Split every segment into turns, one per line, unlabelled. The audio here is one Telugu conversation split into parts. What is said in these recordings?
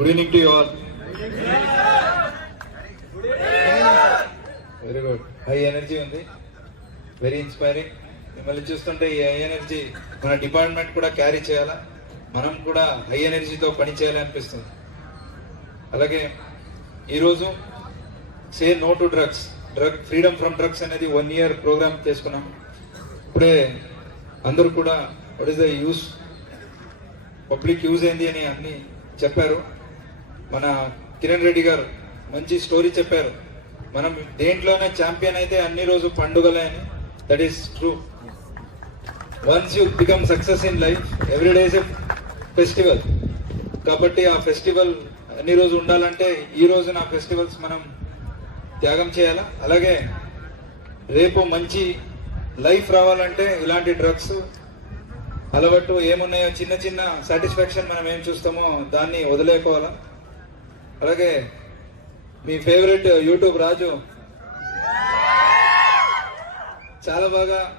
Good evening to all very good high energy ఉంది. వెరీ ఇన్స్పైరింగ్ మిమ్మల్ని చూస్తుంటే ఈ హై ఎనర్జీ మన డిపార్ట్మెంట్ కూడా క్యారీ చేయాలా? మనం కూడా హై ఎనర్జీతో పని చేయాలి అనిపిస్తుంది. అలాగే ఈరోజు say no to drugs drug freedom from drugs అనేది వన్ ఇయర్ ప్రోగ్రామ్ చేసుకున్నాం. ఇప్పుడే అందరూ కూడా what is the use public use అయింది అని అన్ని చెప్పారు. మన కిరణ్ రెడ్డి గారు మంచి స్టోరీ చెప్పారు. మనం దేంట్లోనే ఛాంపియన్ అయితే అన్ని రోజు పండుగలే అని. That is true once you become success in life every day's a festival కాబట్టి ఆ ఫెస్టివల్ అన్ని రోజు ఉండాలంటే ఈ రోజు నా ఫెస్టివల్స్ మనం త్యాగం చేయాలా? అలాగే రేపు మంచి లైఫ్ రావాలంటే ఇలాంటి డ్రగ్స్ అలవాటు ఏమున్నాయో చిన్న చిన్న సాటిస్ఫాక్షన్ మనం ఏం చూస్తామో దాన్ని వదిలేకోవాలా అలాగే మీ ఫేవరెట్ యూట్యూబ్ రాజు. చాలా బాగా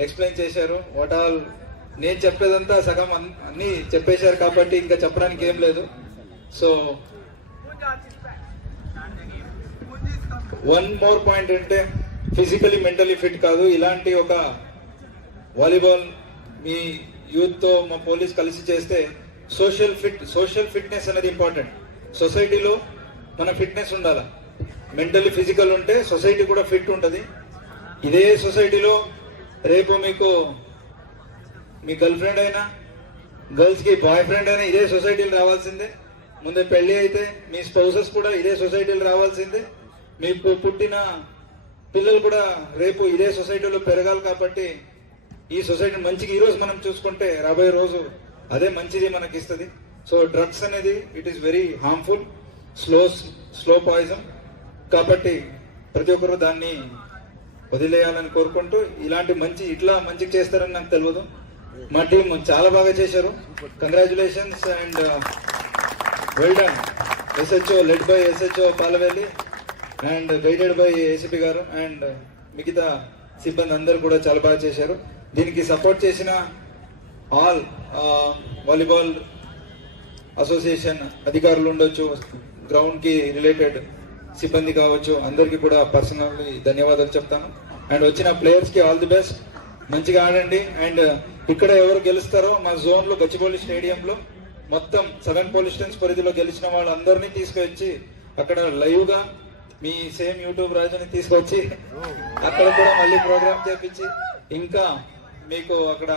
ఎక్స్ప్లెయిన్ చేశారు. వాట్ ఆల్ నేను చెప్పేదంతా సగం అన్- అన్ని చెప్పేశారు కాబట్టి ఇంకా చెప్పడానికి ఏం లేదు. సో వన్ మోర్ పాయింట్ అంటే ఫిజికలీ మెంటలీ ఫిట్ కాదు. ఇలాంటి ఒక వాలీబాల్ మీ యూత్తో మా పోలీస్ కలిసి చేస్తే సోషల్ ఫిట్ సోషల్ ఫిట్నెస్ అనేది ఇంపార్టెంట్ సొసైటీలో మన ఫిట్నెస్ ఉండాలి? మెంటల్ ఫిజికల్ ఉంటే సొసైటీ కూడా ఫిట్ ఉంటుంది. ఇదే సొసైటీలో రేపు మీకు మీ గర్ల్ ఫ్రెండ్ అయినా గర్ల్స్కి బాయ్ ఫ్రెండ్ అయినా ఇదే సొసైటీలు రావాల్సిందే. ముందే పెళ్ళి అయితే మీ స్పౌసెస్ కూడా ఇదే సొసైటీలో రావాల్సిందే. మీకు పుట్టిన పిల్లలు కూడా రేపు ఇదే సొసైటీలో పెరగాలి కాబట్టి ఈ సొసైటీ మంచిగా ఈరోజు మనం చూసుకుంటే రాబోయే రోజు అదే మంచిది మనకి ఇస్తుంది సో డ్రగ్స్ అనేది it is very harmful slow slow poison కాబట్టి ప్రతి ఒక్కరు దాన్ని వదిలేయాలని కోరుకుంటూ ఇలాంటి మంచి ఇట్లా మంచిగా చేస్తారని నాకు తెలియదు. మా టీం చాలా బాగా చేశారు. Congratulations and well done SHO led by SHO Palavelli and guided by ACP garu and మిగతా సిబ్బంది అందరూ కూడా చాలా బాగా చేశారు. దీనికి సపోర్ట్ చేసిన ఆల్ వాలీబాల్ uh, అసోసియేషన్ అధికారులు ఉండొచ్చు గ్రౌండ్కి రిలేటెడ్ సిబ్బంది కావచ్చు అందరికీ కూడా పర్సనల్లీ ధన్యవాదాలు చెప్తాను. అండ్ వచ్చిన ప్లేయర్స్కి ఆల్ ది బెస్ట్. మంచిగా ఆడండి. అండ్ ఇక్కడ ఎవరు గెలుస్తారో మా జోన్లో గచ్చిబౌలి స్టేడియంలో మొత్తం సెవెన్ పోలీస్ స్టేషన్ పరిధిలో గెలిచిన వాళ్ళందరినీ తీసుకొచ్చి అక్కడ లైవ్గా మీ సేమ్ యూట్యూబ్ రాజుని తీసుకొచ్చి అక్కడ కూడా మళ్ళీ ప్రోగ్రామ్ చేపించి ఇంకా మీకు అక్కడ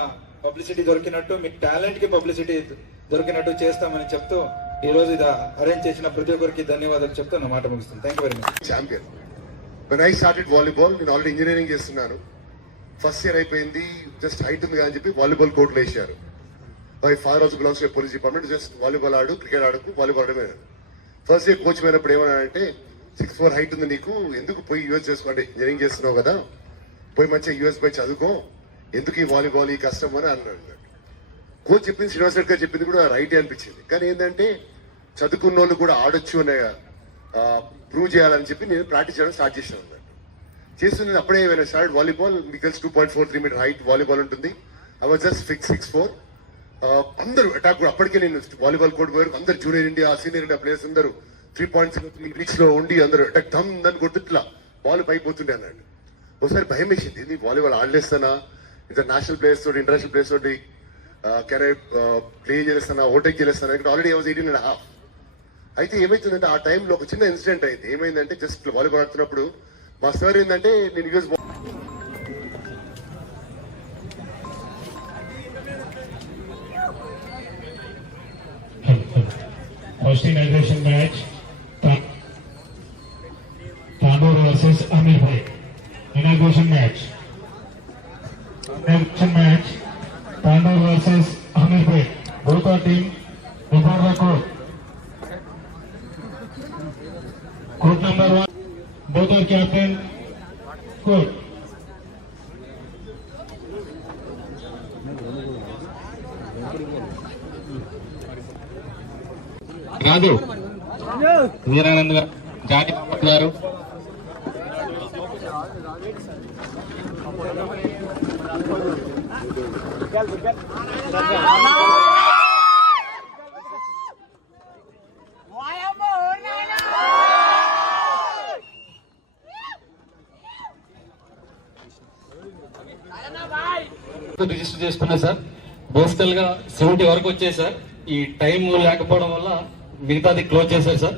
పబ్లిసిటీ దొరికినట్టు మీ టాలెంట్కి పబ్లిసిటీ దొరికినట్టు చేస్తామని చెప్తూ ఈ రోజు ఇది అరేంజ్ చేసిన ప్రతి ఒక్కరికి ధన్యవాదాలు చెప్తూ నా మాట ముగిస్తాను thank you very much
champion when I started volleyball నేను ఆల్రెడీ ఇంజనీరింగ్ చేస్తున్నాను. ఫస్ట్ ఇయర్ అయిపోయింది జస్ట్ హైట్ ఉంది అని చెప్పి వాలీబాల్ కోర్టులు వేసారు my father also gloves police department just volleyball ఆడు క్రికెట్ ఆడకు వాలీబాల్ ఆడమే ఫస్ట్ ఇయర్ కోచ్ పోయినప్పుడు ఏమన్నాడంటే సిక్స్ ఫోర్ హైట్ ఉంది నీకు ఎందుకు పోయి యూఎస్ చేసుకోండి ఇంజనీరింగ్ చేస్తున్నావు కదా. పోయి మంచిగా యూఎస్ పోయి చదువుకో. ఎందుకు ఈ వాలీబాల్ ఈ కష్టం అని? అన్నాడు. కోచ్ చెప్పింది శ్రీనివాస్ రెడ్డి గారు చెప్పింది కూడా రైట్ అనిపించింది. కానీ ఏంటంటే చదువుకున్న వాళ్ళు కూడా ఆడొచ్చు అనే ప్రూవ్ చేయాలని చెప్పి నేను ప్రాక్టీస్ చేయడం స్టార్ట్ చేశాను అన్నమాట. చేస్తుంది అప్పుడే ఏమైనా start volleyball మిగల్స్ two point four three meter height volleyball ఉంటుంది. I was just fix six four. అందరూ అటాక్ కూడా అప్పటికే నేను వాలీబాల్ కోర్టు పోయారు. అందరు junior India senior India players అందరూ త్రీ పాయింట్స్ రీచ్లో ఉండి అందరూ అటాక్ దమ్ దాన్ని కొట్టుట్లా బాల్ పైపోతుండే అన్నాడు. ఒకసారి భయం వేసింది ఇది వాలీబాల్ ఆడలేస్తానా? ఇంత నేషనల్ ప్లేయర్స్ తోటి ఇంటర్నేషనల్ ప్లేయర్స్ తోటి కెరే ప్లే చేస్తానా ఓటేక్ చేస్తానా ఇక్కడ already was eighteen and half అయితే ఏమైతుందంటే ఆ టైంలో ఒక చిన్న ఇన్సిడెంట్ అయింది ఏమైందంటే జస్ట్ వాలీబాల్ ఆడుతున్నప్పుడు మా సార్ ఏంటంటే నేను US
First inauguration match, Both are team before the court. Court number one, both are captain. Court.
Raju Veeranand garu Mohammed garu register చేసుకున్నా సార్. బేసికల్గా సెవెంటీ వరకు వచ్చాయి సార్. ఈ టైం లేకపోవడం వల్ల మిగతాది క్లోజ్ చేశారు సార్.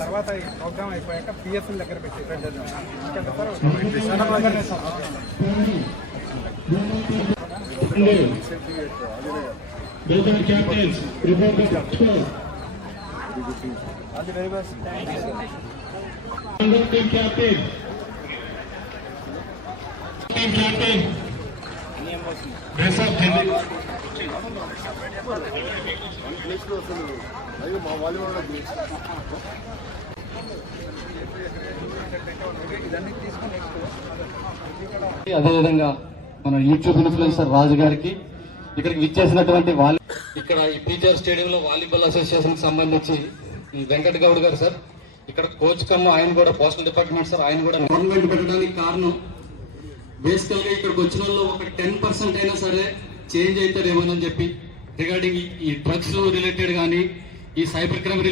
తర్వాత ఈ ప్రోగ్రామ్ అయిపోయాక పిఎస్ఎల్ దగ్గర పెట్టి
Both are captains. Report the score.
అది very best
Under team captain.
అయ్యో మా వాలీబాల్
అదేవిధంగా మన యూట్యూబ్ ఇన్ఫ్లుయెన్సర్ రాజు గారికి ఇక్కడికి విచ్చేసినటువంటి వాలీ ఇక్కడ ఈ పీజీఆర్ స్టేడియంలో వాలీబాల్ అసోసియేషన్ సంబంధించి వెంకట గౌడ్ గారు సార్ ఇక్కడ కోచ్ కమ్మ ఆయన కూడా పోస్టల్ డిపార్ట్మెంట్ సార్ ఆయన కూడా గవర్నమెంట్ పెట్టడానికి కారణం బేసికల్గా ఇక్కడికి వచ్చిన వాళ్ళు ఒక టెన్ పర్సెంట్ అయినా సరే చేంజ్ అవుతారేమోనని చెప్పి రిగార్డింగ్ ఈ డ్రగ్స్ రిలేటెడ్ కానీ ఈ సైబర్ క్రైమ్